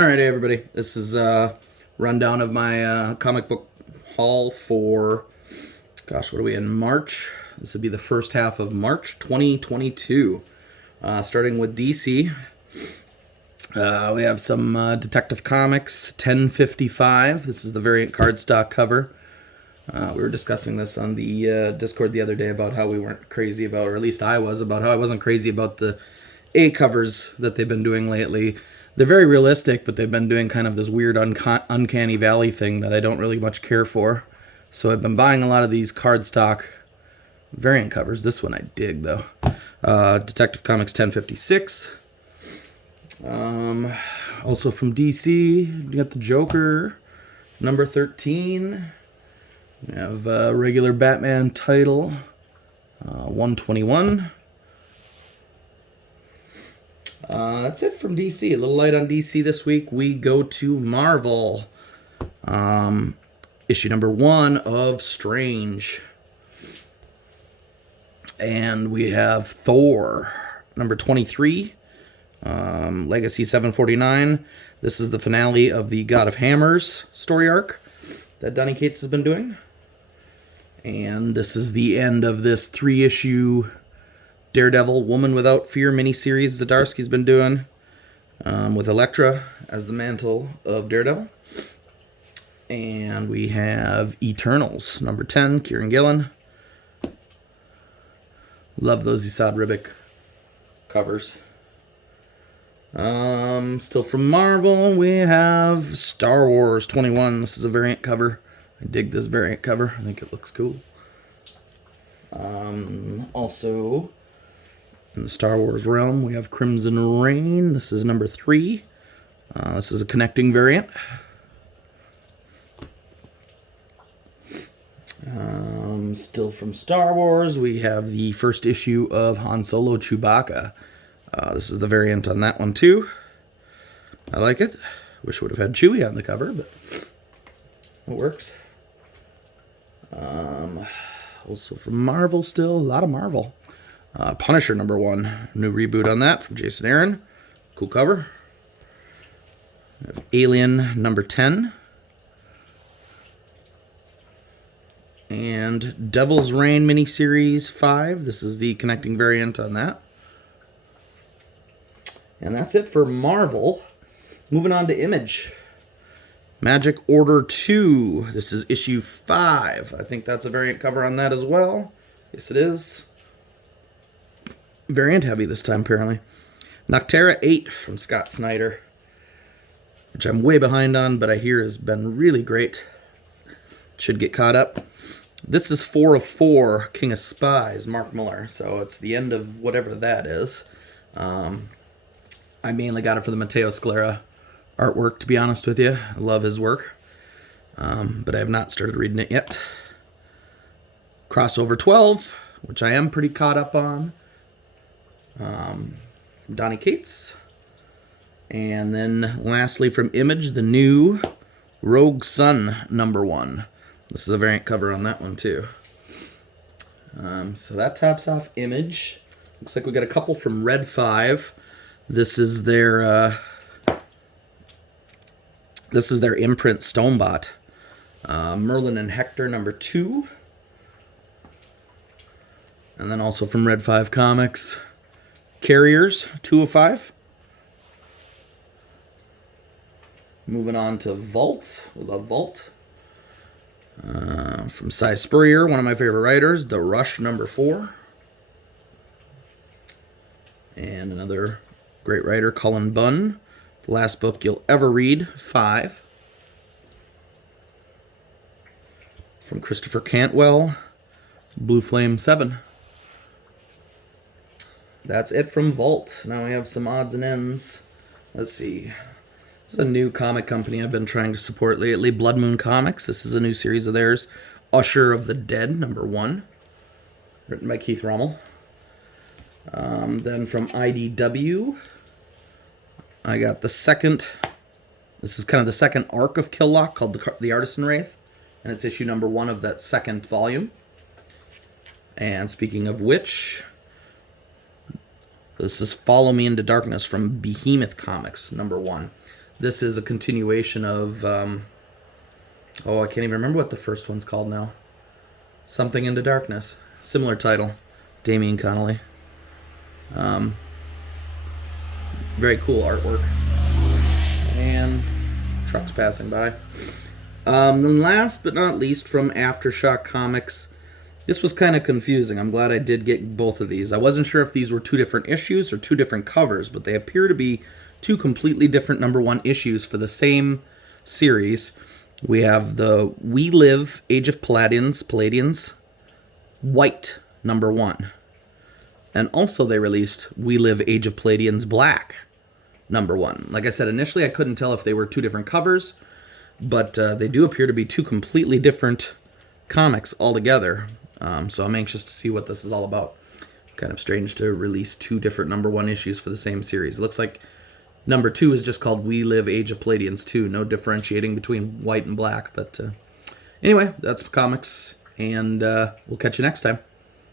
Alright, hey everybody. This is a rundown of my comic book haul for, gosh, what are we in, March? This would be the first half of March 2022. Starting with DC. We have some Detective Comics 1055. This is the variant cardstock cover. We were discussing this on the Discord the other day about how we weren't crazy about, or at least I was, about how I wasn't crazy about the A covers that they've been doing lately. They're very realistic, but they've been doing kind of this weird uncanny valley thing that I don't really much care for. So I've been buying a lot of these cardstock variant covers. This one I dig, though. Detective Comics 1056. Also from DC, you got the Joker, number 13. We have a regular Batman title, 121. That's it from DC. A little light on DC this week. We go to Marvel. Issue number 1 of Strange. And we have Thor, number 23. Legacy 749. This is the finale of the God of Hammers story arc that Donny Cates has been doing. And this is the end of this 3-issue Daredevil Woman Without Fear miniseries Zdarsky's been doing, with Elektra as the mantle of Daredevil. And we have Eternals, number 10, Kieran Gillen. Love those Esad Ribic covers. Still from Marvel, we have Star Wars 21. This is a variant cover. I dig this variant cover. I think it looks cool. Also, in the Star Wars realm, we have Crimson Reign. This is number 3. This is a connecting variant. Still from Star Wars, we have the first issue of Han Solo Chewbacca. This is the variant on that one, too. I like it. Wish would have had Chewie on the cover, but it works. Also from Marvel still, a lot of Marvel. Punisher number 1, new reboot on that from Jason Aaron. Cool cover. We have Alien number 10. And Devil's Reign miniseries 5. This is the connecting variant on that. And that's it for Marvel. Moving on to Image. Magic Order 2. This is issue 5. I think that's a variant cover on that as well. Yes, it is. Variant heavy this time, apparently. Noctera 8 from Scott Snyder, which I'm way behind on, but I hear has been really great. Should get caught up. This is 4 of 4, King of Spies, Mark Millar. So it's the end of whatever that is. I mainly got it for the Matteo Scalera artwork, to be honest with you. I love his work. But I have not started reading it yet. Crossover 12, which I am pretty caught up on. From Donny Cates. And then lastly from Image, the new Rogue Sun number 1. This is a variant cover on that one too. So that tops off Image. Looks like we got a couple from Red 5. This is their imprint Stonebot. Merlin and Hector number 2. And then also from Red 5 Comics, Carriers 2 of 5. Moving on to Vault. We love Vault. From Cy Spurrier, one of my favorite writers, The Rush number 4. And another great writer, Cullen Bunn. The Last Book You'll Ever Read, 5. From Christopher Cantwell, Blue Flame 7. That's it from Vault. Now we have some odds and ends. Let's see. This is a new comic company I've been trying to support lately, Blood Moon Comics. This is a new series of theirs, Usher of the Dead, number 1. Written by Keith Rommel. Then from IDW, I got the second, this is kind of the second arc of Killlock called The Artisan Wraith. And it's issue number 1 of that second volume. And speaking of which, this is Follow Me Into Darkness from Behemoth Comics, number 1. This is a continuation of, oh, I can't even remember what the first one's called now. Something into Darkness. Similar title. Damien Connolly. Very cool artwork. And trucks passing by. Then last but not least, from Aftershock Comics, this was kind of confusing. I'm glad I did get both of these. I wasn't sure if these were two different issues or two different covers, but they appear to be two completely different #1 issues for the same series. We have the We Live Age of Palladians, white #1. And also they released We Live Age of Palladians Black #1. Like I said, initially I couldn't tell if they were two different covers, but they do appear to be two completely different comics altogether. So I'm anxious to see what this is all about. Kind of strange to release two different #1 issues for the same series. Looks like #2 is just called We Live Age of Palladians 2. No differentiating between white and black. But anyway, that's comics, and we'll catch you next time.